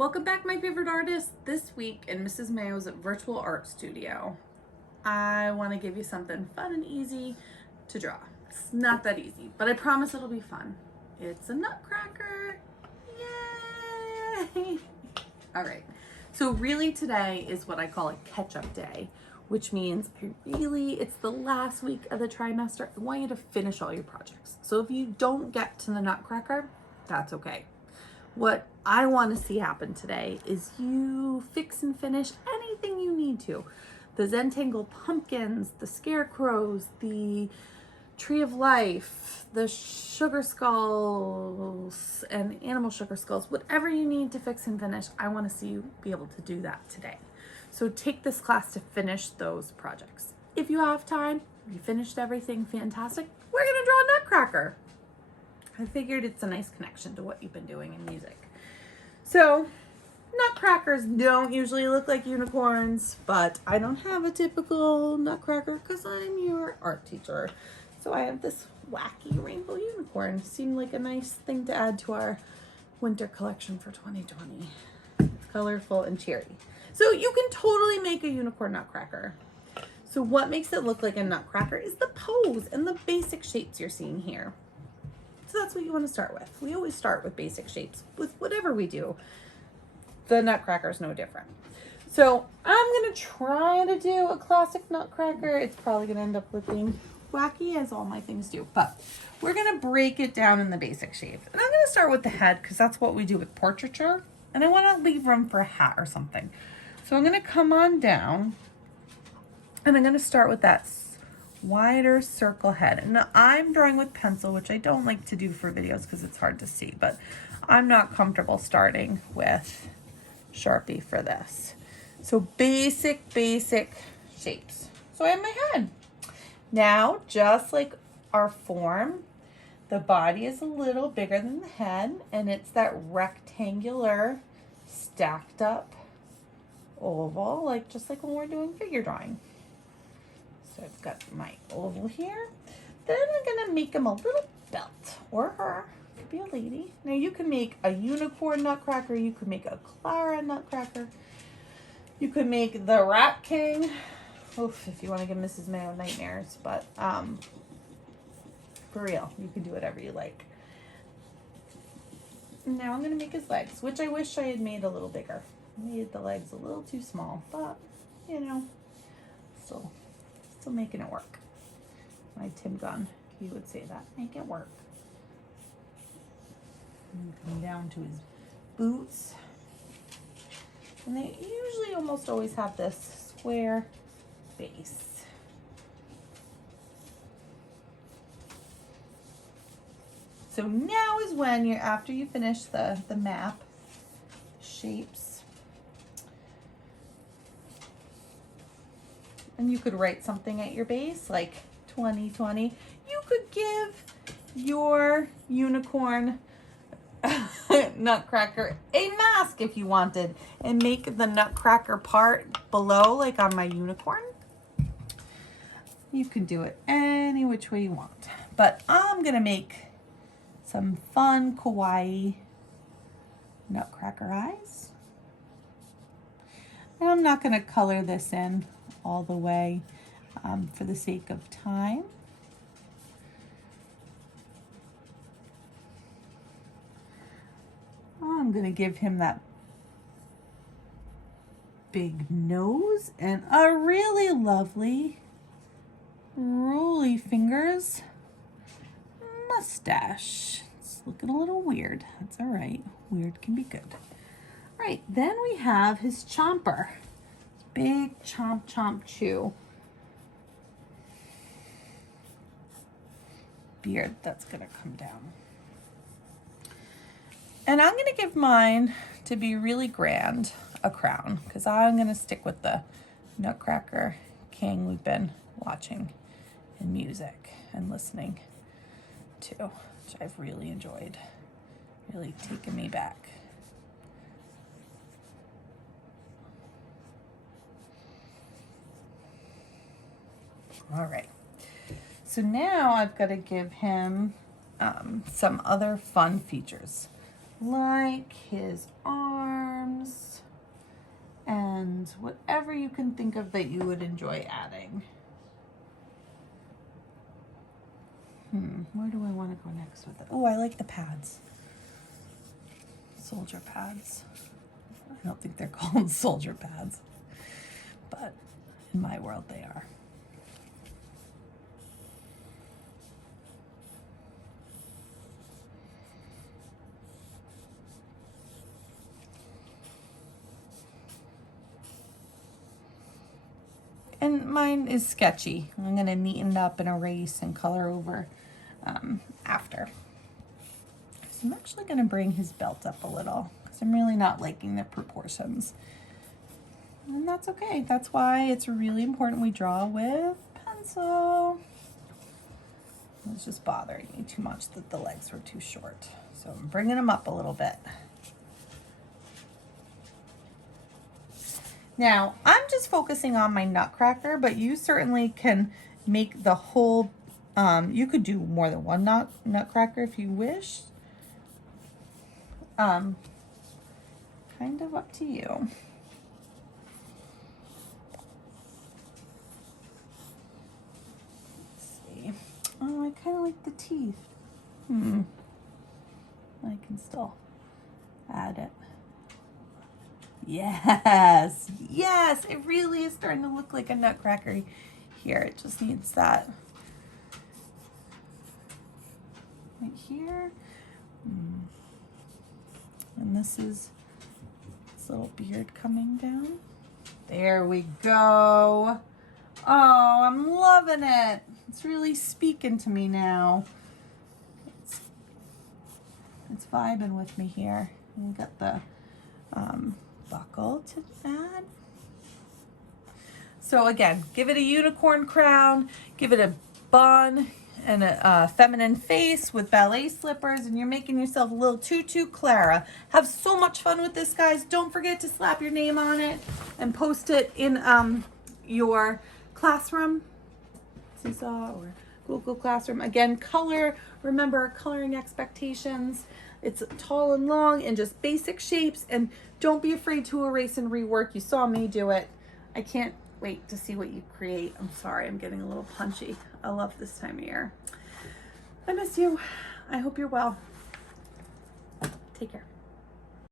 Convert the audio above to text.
Welcome back, my favorite artists. This week in Mrs. Mayo's virtual art studio, I want to give you something fun and easy to draw. It's not that easy, but I promise it'll be fun. It's a nutcracker. Yay! All right. So really today is what I call a catch-up day, which means it's the last week of the trimester. I want you to finish all your projects. So if you don't get to the nutcracker, that's okay. What I want to see happen today is you fix and finish anything you need to. The Zentangle pumpkins, the scarecrows, the tree of life, the sugar skulls and animal sugar skulls, whatever you need to fix and finish, I want to see you be able to do that today. So take this class to finish those projects. If you have time, you finished everything, fantastic. We're going to draw a nutcracker. I figured it's a nice connection to what you've been doing in music. So, nutcrackers don't usually look like unicorns, but I don't have a typical nutcracker because I'm your art teacher. So I have this wacky rainbow unicorn. Seemed like a nice thing to add to our winter collection for 2020. It's colorful and cheery. So you can totally make a unicorn nutcracker. So what makes it look like a nutcracker is the pose and the basic shapes you're seeing here. So that's what you want to start with. We always start with basic shapes with whatever we do. The nutcracker is no different. So I'm going to try to do a classic nutcracker. It's probably going to end up looking wacky as all my things do, but we're going to break it down in the basic shapes. And I'm going to start with the head because that's what we do with portraiture. And I want to leave room for a hat or something. So I'm going to come on down and I'm going to start with that wider circle head. And I'm drawing with pencil, which I don't like to do for videos because it's hard to see, but I'm not comfortable starting with Sharpie for this. So basic shapes. So I have my head. Now, just like our form, the body is a little bigger than the head, and it's that rectangular stacked up oval, just like when we're doing figure drawing. So I've got my oval here. Then I'm gonna make him a little belt, or her, could be a lady. Now you can make a unicorn nutcracker, you could make a Clara nutcracker, you could make the Rat King. Oof, if you want to give Mrs. Mayo nightmares, but for real, you can do whatever you like. Now I'm gonna make his legs, which I wish I had made a little bigger. I made the legs a little too small, but you know, still making it work. My Tim Gunn, he would say that, make it work. And come down to his boots. And they usually almost always have this square base. So now is when after you finish the map, shapes, and you could write something at your base like 2020. You could give your unicorn nutcracker a mask if you wanted and make the nutcracker part below, like on my unicorn. You can do it any which way you want, but I'm gonna make some fun kawaii nutcracker eyes. And I'm not gonna color this in all the way for the sake of time. I'm gonna give him that big nose and a really lovely rolly fingers mustache. It's looking a little weird. That's all right. Weird can be good. All right, then we have his chomper. Big chomp chomp chew beard that's gonna come down. And I'm gonna give mine, to be really grand, a crown, because I'm gonna stick with the Nutcracker King we've been watching in music and listening to, which I've really enjoyed, really taken me back. All right, So now I've got to give him some other fun features. like his arms, and whatever you can think of that you would enjoy adding. Where do I want to go next with it? Oh, I like the pads. Soldier pads. I don't think they're called soldier pads, but in my world they are. And mine is sketchy. I'm going to neaten it up and erase and color over after. So I'm actually going to bring his belt up a little because I'm really not liking the proportions. And that's okay. That's why it's really important we draw with pencil. It's just bothering me too much that the legs were too short. So I'm bringing them up a little bit. Now, I'm just focusing on my nutcracker, but you certainly can make the whole, you could do more than one nutcracker if you wish. Kind of up to you. Let's see. Oh, I kind of like the teeth. I can still add it. Yes, yes, it really is starting to look like a nutcracker here. It just needs that right here. And this is this little beard coming down. There we go. Oh, I'm loving it. It's really speaking to me now. It's vibing with me here. We got the buckle to add. So again, give it a unicorn crown, give it a bun and a feminine face with ballet slippers, and you're making yourself a little tutu Clara. Have so much fun with this, guys. Don't forget to slap your name on it and post it in your classroom, Seesaw or Google Classroom. Again, color, remember coloring expectations. It's tall and long and just basic shapes, and don't be afraid to erase and rework. You saw me do it. I can't wait to see what you create. I'm sorry, I'm getting a little punchy. I love this time of year. I miss you. I hope you're well. Take care.